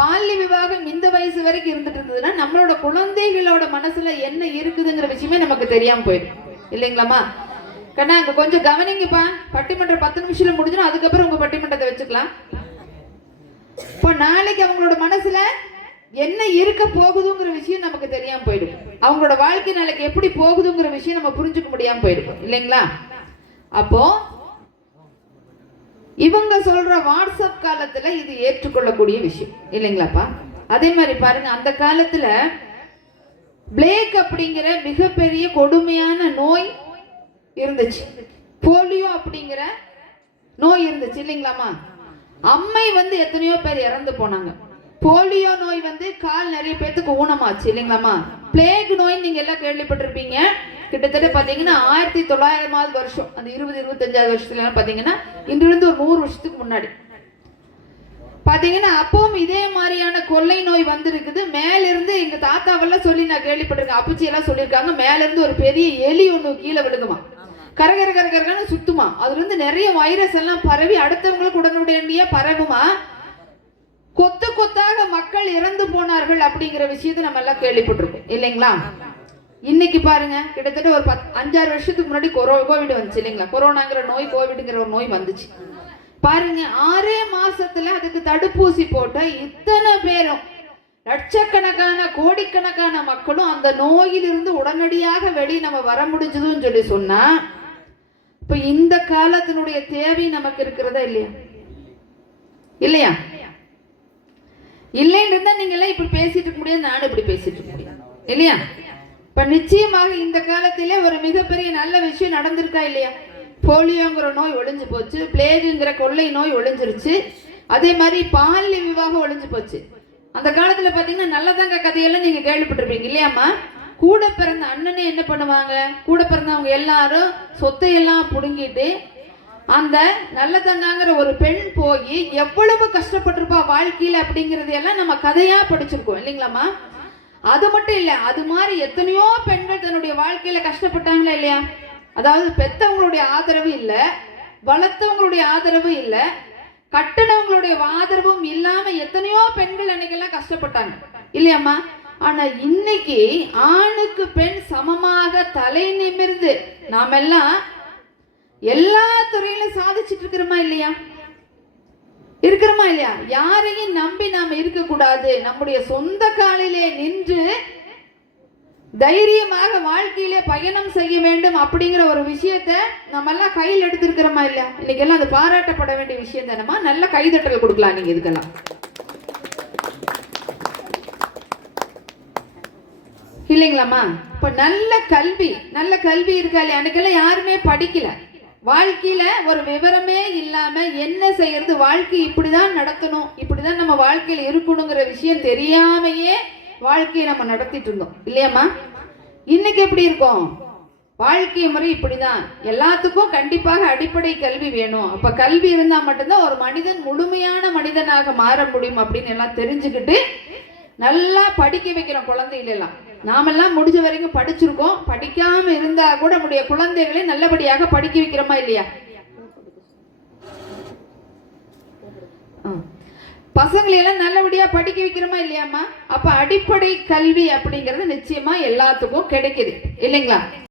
பால்ய விவாகம் இந்த வயசு வரைக்கும் இருந்துட்டு இருந்ததுன்னா நம்மளோட குழந்தைகளோட மனசுல என்ன இருக்குதுங்கிற விஷயமே நமக்கு தெரியாம போயிடும். இல்லைங்களாமா கண்ணா அங்க கொஞ்சம் கவனிங்கப்பா. பட்டிமன்றம் பத்து நிமிஷத்துல முடிஞ்சிடும். அதுக்கப்புறம் உங்க பட்டிமன்றத்தை வச்சுக்கலாம். இப்போ நாளைக்கு அவங்களோட மனசுல என்ன இருக்க போகுதுங்கிற விஷயம் நமக்கு தெரியாம போயிடும். அவங்களோட வாழ்க்கை நாளைக்கு எப்படி போகுதுங்கிற விஷயம் நம்ம புரிஞ்சுக்க முடியாம போயிடும். இல்லைங்களா? அப்போ இவங்க சொல்ற வாட்ஸ்அப் காலத்துல இது ஏற்றுக்கொள்ளக்கூடிய விஷயம். இல்லைங்களாப்பா? அதே மாதிரி பாருங்க அந்த காலத்துல பிளேக் அப்படிங்கிற மிகப்பெரிய கொடுமையான நோய் இருந்துச்சு. போலியோ அப்படிங்கிற நோய் இருந்துச்சு இல்லைங்களாம்மா? அம்மை வந்து எத்தனையோ பேர் இறந்து போனாங்க. போலியோ நோய் வந்து கால் நிறைய பேத்துக்கு ஊனமாச்சு இல்லைங்களாம்மா? பிளேக் நோய் நீங்க எல்லாம் கேள்விப்பட்டிருப்பீங்க. கிட்டத்தட்ட பார்த்தீங்கன்னா ஆயிரத்தி தொள்ளாயிரமாவது வருஷம் அந்த இருபது இருபத்தஞ்சாவது வருஷத்துல பார்த்தீங்கன்னா பாத்தீங்கன்னா இன்றிலிருந்து ஒரு நூறு வருஷத்துக்கு முன்னாடி. பார்த்தீங்கன்னா அப்பவும் இதே மாதிரியான கொள்ளை நோய் வந்திருக்குது. மேல இருந்து தாத்தாவெல்லாம் சொல்லி நான் கேள்விப்பட்டிருக்கேன். அப்பச்சியெல்லாம் சொல்லியிருக்காங்க. மேலேருந்து ஒரு பெரிய எலி ஒன்று கீழே விழுகுமா? கரகர கரகரன்னு சுத்துமா? அதுலேருந்து நிறைய வைரஸ் எல்லாம் பரவி அடுத்தவங்களுக்கு உடனுடனடியா பரவுமா? கொத்து கொத்தாக மக்கள் இறந்து போனார்கள் அப்படிங்கிற விஷயத்தை நம்ம எல்லாம் கேள்விப்பட்டிருக்கோம். இல்லைங்களா? இன்னைக்கு பாருங்க கிட்டத்தட்ட ஒரு பத் அஞ்சாறு வருஷத்துக்கு முன்னாடி கொரோ கோவிட் வந்துச்சு இல்லைங்களா? கொரோனாங்கிற நோய் கோவிடுங்கிற ஒரு நோய் வந்துச்சு. பாருங்க ஆறே மாசத்துல அதுக்கு தடுப்பூசி போட்ட இத்தனை பேரும் லட்சக்கணக்கான கோடிக்கணக்கான மக்களும் அந்த நோயிலிருந்து உடனடியாக வெளியே நம்ம வர முடிஞ்சதுன்னு சொல்லி சொன்னா இப்ப இந்த காலத்தினுடைய தேவை நமக்கு இருக்கிறதா இல்லையா? இல்லையா? இல்லைன்னு இருந்தா நீங்க எல்லாம் இப்படி பேசிட்டு இருக்க முடியாது நானும் இப்படி பேசிட்டு இருக்க முடியும் இல்லையா? இப்ப நிச்சயமாக இந்த காலத்திலே ஒரு மிகப்பெரிய நல்ல விஷயம் நடந்திருக்கா இல்லையா? போலியோங்கிற நோய் ஒழிஞ்சு போச்சு பிளேகுங்கிற கொள்ளை நோய் ஒழிஞ்சிருச்சு. அதே மாதிரி பால்ய விவாகம் ஒழிஞ்சு போச்சு. அந்த காலத்துல பாத்தீங்கன்னா நல்லதாங்க கதையெல்லாம் நீங்க கேள்விப்பட்டிருப்பீங்க இல்லையாம்மா? கூட பிறந்த அண்ணனே என்ன பண்ணுவாங்க? கூட பிறந்தவங்க எல்லாரும் சொத்தையெல்லாம் புடுங்கிட்டு அந்த நல்லதங்காங்கிற ஒரு பெண் போய் எவ்வளவு கஷ்டப்பட்டிருப்பா வாழ்க்கையில் அப்படிங்கிறதையெல்லாம் நம்ம கதையாக படிச்சிருக்கோம் இல்லைங்களாம்மா? அது மட்டும் இல்லை அது மாதிரி எத்தனையோ பெண்கள் தன்னுடைய வாழ்க்கையில கஷ்டப்பட்டாங்களா இல்லையா? அதாவது பெத்தவங்களுடைய ஆதரவு இல்லை வளர்த்தவங்களுடைய ஆதரவு இல்லை கட்டணவங்களுடைய ஆதரவும் இல்லாம எத்தனையோ பெண்கள் அன்னைக்கெல்லாம் கஷ்டப்பட்டாங்க. இல்லையாம்மா? ஆனா இன்னைக்கு ஆணுக்கு பெண் சமமாக தலை நிமிர்ந்து நாமெல்லாம் எல்லா துறையிலும் சாதிச்சிட்டு இருக்கிறோமா இல்லையா? இருக்கிறோமா இல்லையா? யாரையும் நம்பி நாம் இருக்கக்கூடாது. நம்முடைய சொந்த காலிலே நின்று தைரியமாக வாழ்க்கையிலே பயணம் செய்ய வேண்டும் அப்படிங்கிற ஒரு விஷயத்த நம்ம எல்லாம் கையில் எடுத்திருக்கிறோமா இல்லையா? இன்னைக்கு எல்லாம் அது பாராட்டப்பட வேண்டிய விஷயம் தானமா நல்ல கைதட்டல் கொடுக்கலாம் நீங்க இதுக்கெல்லாம். இல்லைங்களாம்மா? இப்போ நல்ல கல்வி நல்ல கல்வி இருக்கா இல்லையா? அன்னைக்கெல்லாம் யாருமே படிக்கல. வாழ்க்கையில ஒரு விவரமே இல்லாம என்ன செய்யறது? வாழ்க்கை இப்படிதான் நடத்தணும் இப்படிதான் நம்ம வாழ்க்கையில இருக்கணுங்கிற விஷயம் தெரியாமையே வாழ்க்கையை நம்ம நடத்திட்டு இருந்தோம். இல்லையாம்மா? இன்னைக்கு எப்படி இருக்கும்? வாழ்க்கை முறை இப்படிதான். எல்லாத்துக்கும் கண்டிப்பாக அடிப்படை கல்வி வேணும். அப்ப கல்வி இருந்தா மட்டும்தான் ஒரு மனிதன் முழுமையான மனிதனாக மாற முடியும் அப்படின்னு எல்லாம் தெரிஞ்சுக்கிட்டு நல்லா படிக்க வைக்கிறோம் குழந்தைகள் எல்லாம் நாமெல்லாம் முடிஞ்ச வரைக்கும் படிச்சிருக்கோம். படிக்காம இருந்தா கூட நம்முடைய குழந்தைகளை நல்லபடியாக படிக்க வைக்கிறோமா இல்லையா? ஆ. பசங்களை எல்லாம் நல்லபடியா படிக்க வைக்கிறோமா இல்லையாம்மா? அப்ப அடிப்படை கல்வி அப்படிங்கிறது நிச்சயமா எல்லாத்துக்கும் கிடைக்குது. இல்லைங்களா?